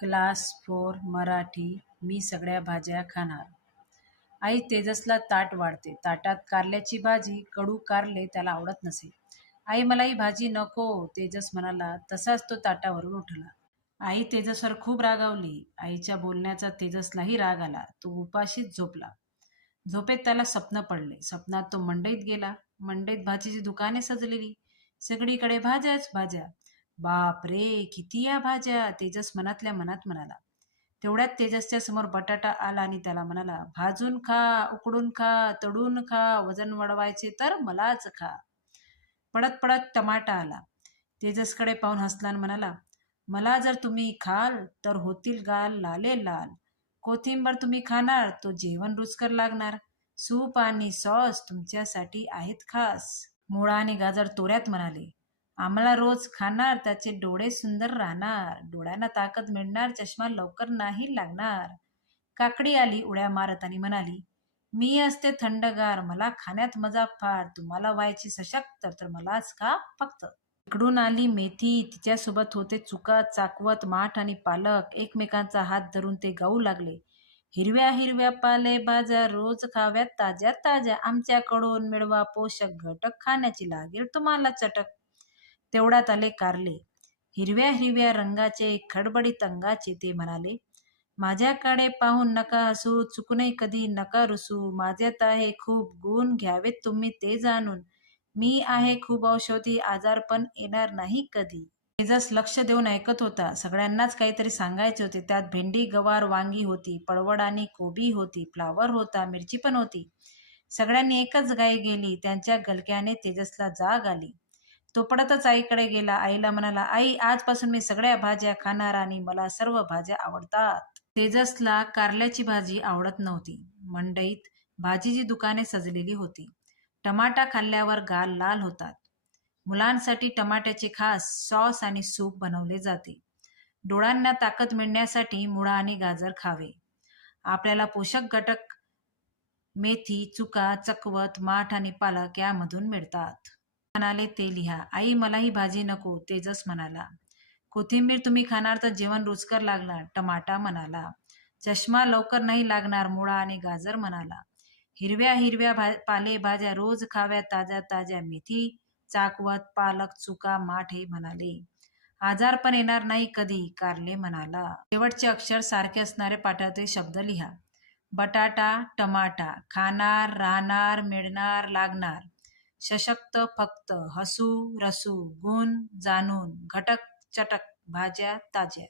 Class 4 Marathi. मी सगळ्या भाज्या खाणार. आई तेजसला ताट वाढते. ताटात कारल्याची भाजी. कडू कारले त्याला आवडत नसे. आई मला ही भाजी नको, तेजस म्हणाला. तसाच तो ताटावरून उठला. आई तेजसवर खूप रागावली. आईच्या बोलण्याचा तेजसलाही राग आला. तो उपाशीच झोपला. झोपेत त्याला स्वप्न पडले. स्वप्नात तो मंडईत गेला. मंडईत भाजीची दुकाने सजलेली. सगळीकडे भाज्याच भाज्या. बाप रे, किती या भाज्या, तेजस मनातल्या मनात म्हणाला. तेवढ्यात तेजसच्या समोर बटाटा आला आणि त्याला म्हणाला, भाजून खा, उकडून खा, तळून खा, वजन वाढवायचे तर मलाच खा. पडत पडत टमाटा आला. तेजसकडे पाहून हसला आणि म्हणाला, मला जर तुम्ही खाल तर होतील गाल लाले लाल. कोथिंबर तुम्ही खाणार तो जेवण रुचकर लागणार. सूप आणि सॉस तुमच्यासाठी आहेत खास. मुळा आणि गाजर तोऱ्यात म्हणाले, आम्हाला रोज खाणार त्याचे डोळे सुंदर राहणार. डोळ्यांना ताकद मिळणार, चष्मा लवकर नाही लागणार. काकडी आली उड्या मारत आणि म्हणाली, मी असते थंडगार, मला खाण्यात मजा फार. तुम्हाला व्हायची सशक्त तर मलाच खा फक्त. इकडून आली मेथी, तिच्यासोबत होते चुका, चाकवत, माठ आणि पालक. एकमेकांचा हात धरून ते गाऊ लागले, हिरव्या हिरव्या पालेभाज्या रोज खाव्यात ताज्या ताज्या. आमच्याकडून मिळवा पोषक घटक, खाण्याची लागेल तुम्हाला चटक. तेवढ्यात आले कारले. हिरव्या हिरव्या रंगाचे, खडबडीत अंगाचे. ते म्हणाले, माझ्याकडे पाहून नका हसू, चुकूनही कधी नका रुसू. माझ्यात आहे खूप गुण, घ्यावेत तुम्ही ते जाणून. मी आहे खूप औषधी, आजारपण येणार नाही कधी. तेजस लक्ष देऊन ऐकत होता. सगळ्यांनाच काहीतरी सांगायचे होते. त्यात भेंडी, गवार, वांगी होती, पडवळ आणि कोबी होती, फ्लावर होता, मिरची पण होती. सगळ्यांनी एकच गाय गेली. त्यांच्या गलक्याने तेजसला जाग आली. तो पडतच आईकडे गेला. आईला म्हणाला, आई आजपासून मी सगळ्या भाज्या खाणार आणि मला सर्व भाज्या आवडतात. तेजसला कारल्याची भाजी आवडत नव्हती. मंडईत भाजीची दुकाने सजलेली होती. टमाटा खाल्ल्यावर गाल लाल होतात. मुलांसाठी टमाट्याचे खास सॉस आणि सूप बनवले जाते. डोळ्यांना ताकद मिळण्यासाठी मुळा आणि गाजर खावे. आपल्याला पोषक घटक मेथी, चुका, चकवत, माठ आणि पालक यामधून मिळतात. म्हणाले ते लिहा. आई मला ही भाजी नको, तेजस म्हणाला. कोथिंबीर तुम्ही खाणार तर जेवण रुचकर लागणार, टमाटा म्हणाला. चष्मा लवकर नाही लागणार, मुळा आणि गाजर म्हणाला. हिरव्या हिरव्या पालेभाज्या रोज खाव्या ताज्या ताज्या, मेथी, चाकवत, पालक, चुका, माठ हे म्हणाले. आजार पण येणार नाही कधी, कारले म्हणाला. शेवटचे अक्षर सारखे असणारे पाठातील शब्द लिहा. बटाटा, टमाटा. खाणार, राहणार, मिळणार, लागणार. सशक्त, फक्त. हसू, रसू. गुण, जाणून. घटक, चटक. भाज्या, ताज्या.